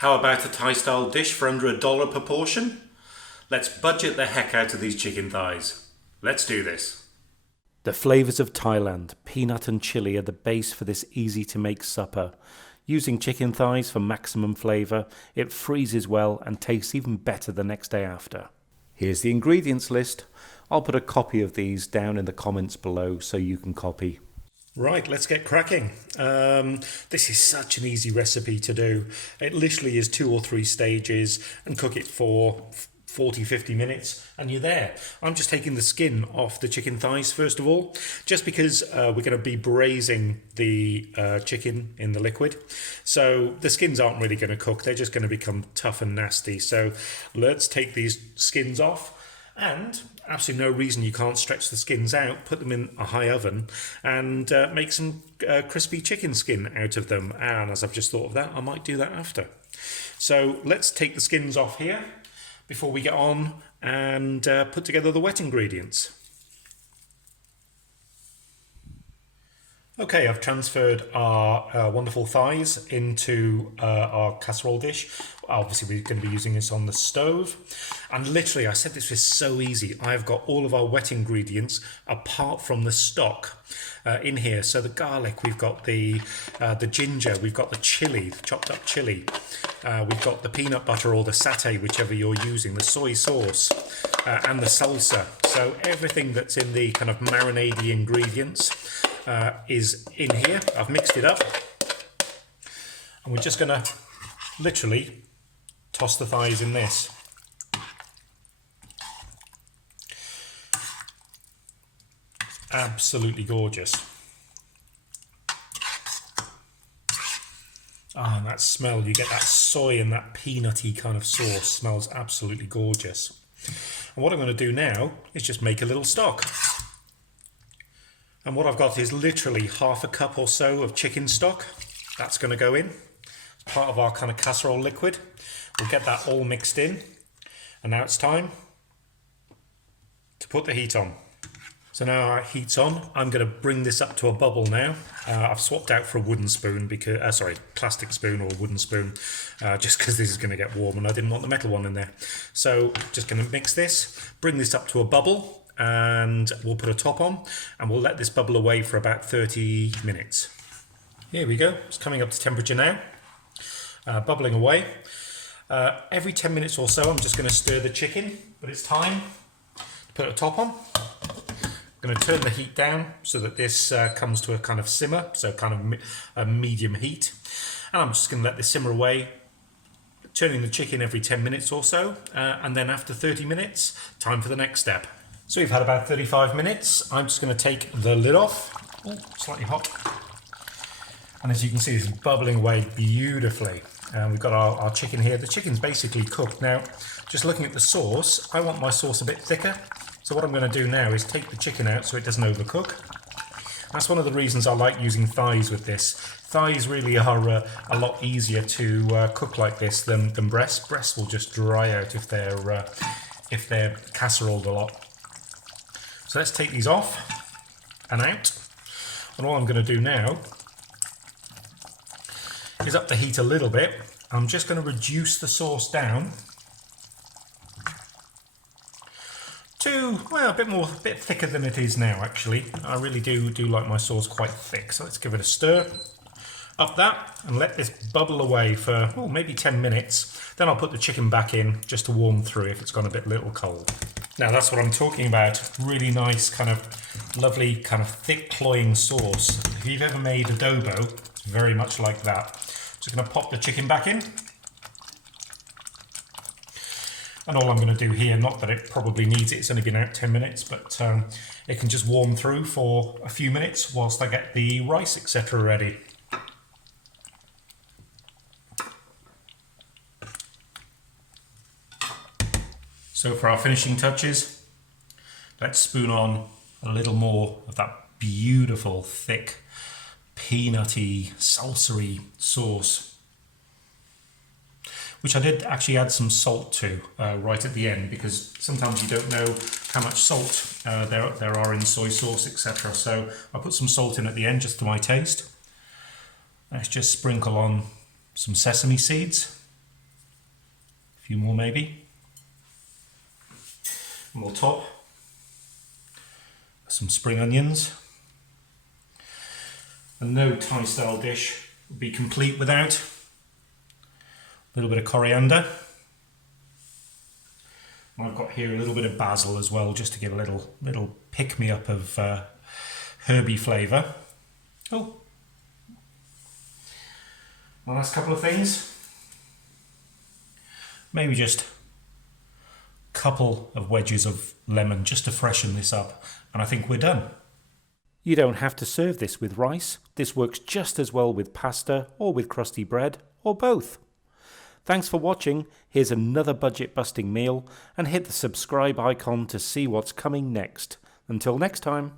How about a Thai-style dish for under $1 per portion? Let's budget the heck out of these chicken thighs. Let's do this. The flavours of Thailand, peanut and chilli are the base for this easy-to-make supper. Using chicken thighs for maximum flavour, it freezes well and tastes even better the next day after. Here's the ingredients list. I'll put a copy of these down in the comments below so you can copy. Right, let's get cracking. This is such an easy recipe to do. It literally is 2 or 3 stages and cook it for 40-50 minutes and you're there. I'm just taking the skin off the chicken thighs first of all, just because we're going to be braising the chicken in the liquid. So the skins aren't really going to cook, they're just going to become tough and nasty. So let's take these skins off. And absolutely no reason you can't stretch the skins out, put them in a high oven and make some crispy chicken skin out of them. And as I've just thought of that, I might do that after. So let's take the skins off here before we get on and put together the wet ingredients. Okay, I've transferred our wonderful thighs into our casserole dish. Obviously, we're going to be using this on the stove. And literally, I said this was so easy. I've got all of our wet ingredients apart from the stock in here. So the garlic, we've got the ginger, we've got the chili, the chopped up chili. We've got the peanut butter or the satay, whichever you're using, the soy sauce, and the salsa. So everything that's in the kind of marinade ingredients is in here. I've mixed it up and we're just going to literally toss the thighs in this. Absolutely gorgeous. Ah, and that smell, you get that soy and that peanutty kind of sauce, smells absolutely gorgeous. And what I'm going to do now is just make a little stock. And what I've got is literally half a cup or so of chicken stock. That's going to go in. It's part of our kind of casserole liquid. We'll get that all mixed in. And now it's time to put the heat on. So now our heat's on. I'm going to bring this up to a bubble now. I've swapped out for a wooden spoon, because plastic spoon or wooden spoon, just because this is going to get warm and I didn't want the metal one in there. So just going to mix this, bring this up to a bubble, and we'll put a top on and we'll let this bubble away for about 30 minutes. Here we go, it's coming up to temperature now, bubbling away. Every 10 minutes or so I'm just going to stir the chicken, but it's time to put a top on. I'm going to turn the heat down so that this comes to a kind of simmer, so kind of a medium heat, and I'm just going to let this simmer away, turning the chicken every 10 minutes or so, and then after 30 minutes, time for the next step. So we've had about 35 minutes. I'm just going to take the lid off. Oh, slightly hot. And as you can see, this is bubbling away beautifully. And we've got our chicken here. The chicken's basically cooked. Now, just looking at the sauce, I want my sauce a bit thicker. So what I'm going to do now is take the chicken out so it doesn't overcook. That's one of the reasons I like using thighs with this. Thighs really are a lot easier to cook like this than breasts. Breasts will just dry out if they're casseroled a lot. So let's take these off and out. And all I'm going to do now is up the heat a little bit. I'm just going to reduce the sauce down to, well, a bit thicker than it is now actually. I really do like my sauce quite thick. So let's give it a stir. Up that and let this bubble away for maybe 10 minutes. Then I'll put the chicken back in just to warm through if it's gone a bit little cold. Now that's what I'm talking about. Really nice kind of lovely kind of thick cloying sauce. If you've ever made adobo, it's very much like that. Just going to pop the chicken back in. And all I'm going to do here, not that it probably needs it, it's only been out 10 minutes, but it can just warm through for a few minutes whilst I get the rice, etc. ready. So for our finishing touches, let's spoon on a little more of that beautiful, thick, peanutty, salsa-y sauce, which I did actually add some salt to right at the end, because sometimes you don't know how much salt there are in soy sauce, etc. So I put some salt in at the end just to my taste. Let's just sprinkle on some sesame seeds. few more maybe. And we'll top some spring onions. And no Thai style dish would be complete without a little bit of coriander. And I've got here a little bit of basil as well, just to give a little pick me up of herby flavour. Oh, the last couple of things. Maybe just a couple of wedges of lemon just to freshen this up, and I think we're done. You don't have to serve this with rice. This works just as well with pasta or with crusty bread or both. Thanks for watching. Here's another budget busting meal, and hit the subscribe icon to see what's coming next. Until next time.